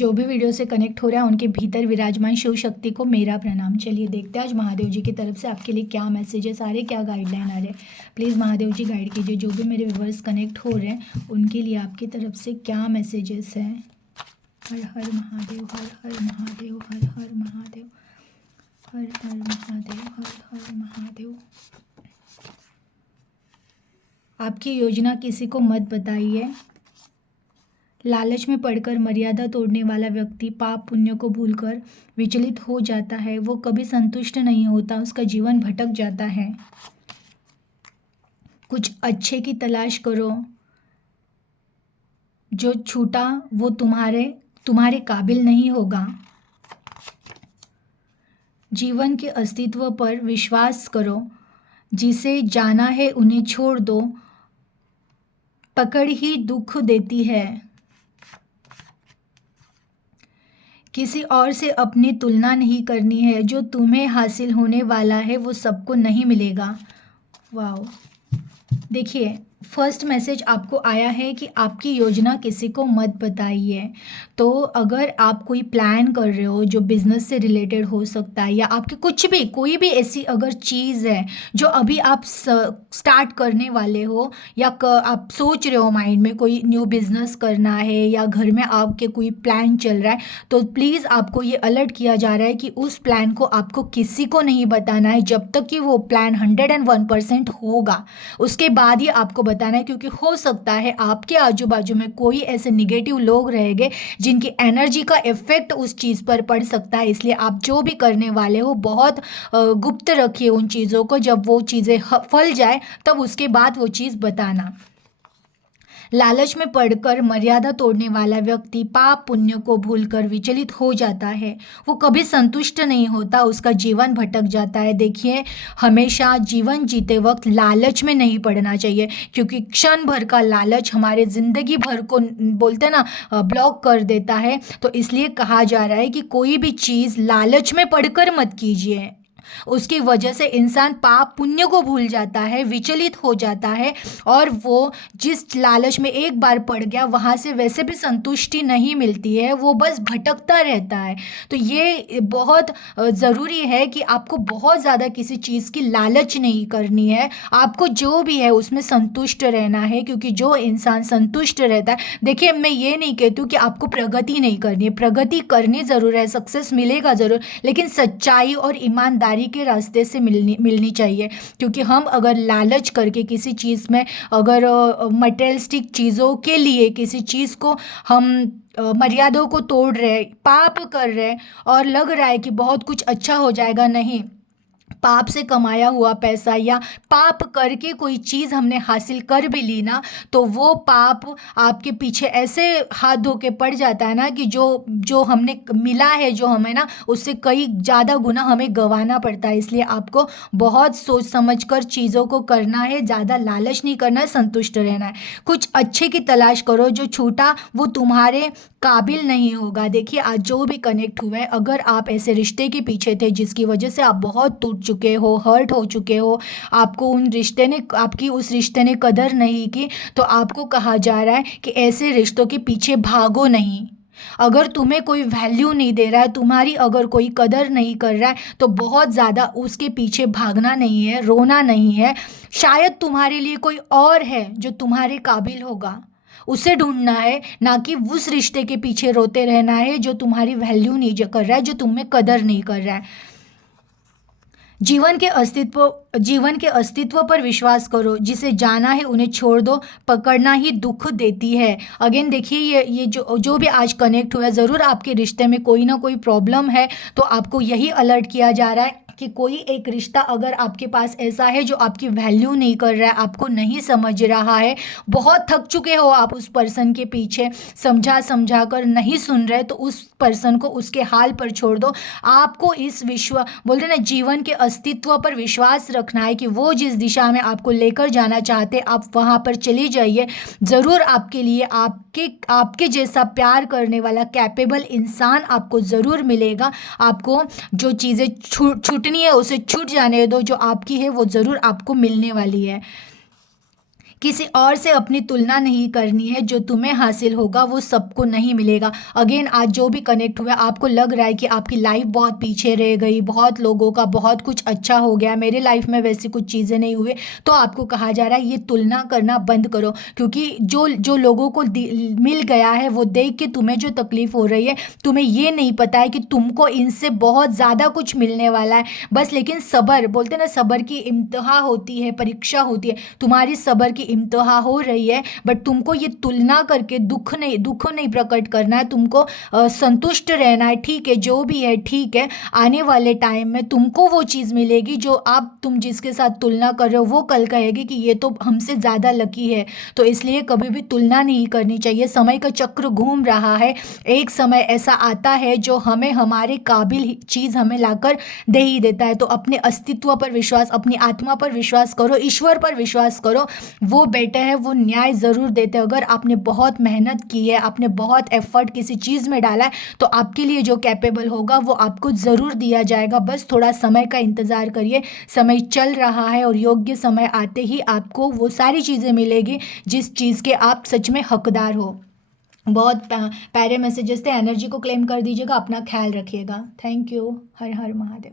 जो भी वीडियो से कनेक्ट हो रहा है उनके भीतर विराजमान शिव शक्ति को मेरा प्रणाम। चलिए देखते हैं आज महादेव जी की तरफ से आपके लिए क्या मैसेज है, सारे क्या गाइडलाइन आ रहे हैं। प्लीज़ महादेव जी गाइड कीजिए, जो भी मेरे व्यूवर्स कनेक्ट हो रहे हैं उनके लिए आपकी तरफ से क्या मैसेजेस हैं। हर हर महादेव, हर हर महादेव, हर हर महादेव, हर हर महादेव, हर हर महादेव। आपकी योजना किसी को मत बताइए। लालच में पड़कर मर्यादा तोड़ने वाला व्यक्ति पाप पुण्य को भूलकर विचलित हो जाता है। वो कभी संतुष्ट नहीं होता, उसका जीवन भटक जाता है। कुछ अच्छे की तलाश करो, जो छूटा वो तुम्हारे काबिल नहीं होगा। जीवन के अस्तित्व पर विश्वास करो, जिसे जाना है उन्हें छोड़ दो। पकड़ ही दुख देती है। किसी और से अपनी तुलना नहीं करनी है। जो तुम्हें हासिल होने वाला है वो सबको नहीं मिलेगा। वाओ, देखिए फर्स्ट मैसेज आपको आया है कि आपकी योजना किसी को मत बताइए। तो अगर आप कोई प्लान कर रहे हो जो बिजनेस से रिलेटेड हो सकता है, या आपके कुछ भी कोई भी ऐसी अगर चीज़ है जो अभी आप स्टार्ट करने वाले हो, या आप सोच रहे हो माइंड में कोई न्यू बिजनेस करना है, या घर में आपके कोई प्लान चल रहा है, तो प्लीज़ आपको ये अलर्ट किया जा रहा है कि उस प्लान को आपको किसी को नहीं बताना है जब तक कि वो प्लान 101% होगा। उसके बाद ही आपको बताना है, क्योंकि हो सकता है आपके आजू बाजू में कोई ऐसे निगेटिव लोग रहेंगे जिनकी एनर्जी का इफेक्ट उस चीज़ पर पड़ सकता है। इसलिए आप जो भी करने वाले हो बहुत गुप्त रखिए उन चीज़ों को। जब वो चीज़ें फल जाए तब उसके बाद वो चीज़ बताना। लालच में पड़कर मर्यादा तोड़ने वाला व्यक्ति पाप पुण्य को भूलकर विचलित हो जाता है। वो कभी संतुष्ट नहीं होता, उसका जीवन भटक जाता है। देखिए, हमेशा जीवन जीते वक्त लालच में नहीं पड़ना चाहिए, क्योंकि क्षण भर का लालच हमारे ज़िंदगी भर को बोलते हैं ना ब्लॉक कर देता है। तो इसलिए कहा जा रहा है कि कोई भी चीज़ लालच में पड़कर मत कीजिए। उसकी वजह से इंसान पाप पुण्य को भूल जाता है, विचलित हो जाता है, और वो जिस लालच में एक बार पड़ गया वहाँ से वैसे भी संतुष्टि नहीं मिलती है, वो बस भटकता रहता है। तो ये बहुत ज़रूरी है कि आपको बहुत ज़्यादा किसी चीज़ की लालच नहीं करनी है। आपको जो भी है उसमें संतुष्ट रहना है, क्योंकि जो इंसान संतुष्ट रहता है, देखिए मैं ये नहीं कहती हूँ कि आपको प्रगति नहीं करनी है, प्रगति करनी ज़रूर है, सक्सेस मिलेगा ज़रूर, लेकिन सच्चाई और ईमानदारी के रास्ते से मिलनी चाहिए। क्योंकि हम अगर लालच करके किसी चीज़ में, अगर मटेरियलिस्टिक चीज़ों के लिए किसी चीज़ को हम मर्यादाओं को तोड़ रहे, पाप कर रहे, और लग रहा है कि बहुत कुछ अच्छा हो जाएगा, नहीं। पाप से कमाया हुआ पैसा या पाप करके कोई चीज़ हमने हासिल कर भी ली ना, तो वो पाप आपके पीछे ऐसे हाथ धो के पड़ जाता है ना कि जो जो हमने मिला है, जो हमें ना उससे कई ज़्यादा गुना हमें गंवाना पड़ता है। इसलिए आपको बहुत सोच समझ कर चीज़ों को करना है, ज़्यादा लालच नहीं करना है, संतुष्ट रहना है। कुछ अच्छे की तलाश करो, जो छूटा वो तुम्हारे काबिल नहीं होगा। देखिए, आज जो भी कनेक्ट हुआ है, अगर आप ऐसे रिश्ते के पीछे थे जिसकी वजह से आप बहुत टूट चुके हो, हर्ट हो चुके हो, आपको उस रिश्ते ने कदर नहीं की, तो आपको कहा जा रहा है कि ऐसे रिश्तों के पीछे भागो नहीं। अगर तुम्हें कोई वैल्यू नहीं दे रहा है, तुम्हारी अगर कोई कदर नहीं कर रहा है, तो बहुत ज़्यादा उसके पीछे भागना नहीं है, रोना नहीं है। शायद तुम्हारे लिए कोई और है जो तुम्हारे काबिल होगा, उसे ढूंढना है, ना कि उस रिश्ते के पीछे रोते रहना है जो तुम्हारी वैल्यू नहीं कर रहा है, जो तुम्हें कदर नहीं कर रहा है। जीवन के अस्तित्व पर विश्वास करो, जिसे जाना है उन्हें छोड़ दो। पकड़ना ही दुख देती है। अगेन देखिए, ये जो भी आज कनेक्ट हुआ है, ज़रूर आपके रिश्ते में कोई ना कोई प्रॉब्लम है। तो आपको यही अलर्ट किया जा रहा है कि कोई एक रिश्ता अगर आपके पास ऐसा है जो आपकी वैल्यू नहीं कर रहा है, आपको नहीं समझ रहा है, बहुत थक चुके हो आप उस पर्सन के पीछे, समझा समझा कर नहीं सुन रहे, तो उस पर्सन को उसके हाल पर छोड़ दो। आपको इस बोलते ना, जीवन के अस्तित्व पर विश्वास रखना है कि वो जिस दिशा में आपको लेकर जाना चाहते, आप वहाँ पर चली जाइए। ज़रूर आपके लिए आपके जैसा प्यार करने वाला कैपेबल इंसान आपको ज़रूर मिलेगा। आपको जो चीज़ें छूटनी है उसे छूट जाने दो, जो आपकी है वो ज़रूर आपको मिलने वाली है। किसी और से अपनी तुलना नहीं करनी है, जो तुम्हें हासिल होगा वो सबको नहीं मिलेगा। अगेन आज जो भी कनेक्ट हुआ आपको लग रहा है कि आपकी लाइफ बहुत पीछे रह गई, बहुत लोगों का बहुत कुछ अच्छा हो गया, मेरे लाइफ में वैसी कुछ चीज़ें नहीं हुए, तो आपको कहा जा रहा है ये तुलना करना बंद करो, क्योंकि जो जो लोगों को मिल गया है वो देख के तुम्हें जो तकलीफ हो रही है, तुम्हें ये नहीं पता है कि तुमको इनसे बहुत ज़्यादा कुछ मिलने वाला है। बस लेकिन सब्र, बोलते ना सब्र की इम्तिहा होती है, परीक्षा होती है, तुम्हारी सब्र की इम्तिहा हो रही है, बट तुमको ये तुलना करके दुख नहीं प्रकट करना है, तुमको संतुष्ट रहना है। ठीक है, जो भी है ठीक है, आने वाले टाइम में तुमको वो चीज़ मिलेगी जो तुम जिसके साथ तुलना कर रहे हो वो कल कहेगी कि ये तो हमसे ज़्यादा लकी है। तो इसलिए कभी भी तुलना नहीं करनी चाहिए। समय का चक्र घूम रहा है, एक समय ऐसा आता है जो हमें हमारे काबिल चीज़ हमें लाकर दे ही देता है। तो अपने अस्तित्व पर विश्वास, अपनी आत्मा पर विश्वास करो, ईश्वर पर विश्वास करो, वो बेटर है, वो न्याय ज़रूर देते हैं। अगर आपने बहुत मेहनत की है, आपने बहुत एफर्ट किसी चीज़ में डाला है, तो आपके लिए जो कैपेबल होगा वो आपको ज़रूर दिया जाएगा। बस थोड़ा समय का इंतज़ार करिए, समय चल रहा है और योग्य समय आते ही आपको वो सारी चीज़ें मिलेगी जिस चीज़ के आप सच में हकदार हो। बहुत प्यारे मैसेजेस थे, एनर्जी को क्लेम कर दीजिएगा, अपना ख्याल रखिएगा। Thank you. Her her Mahadev.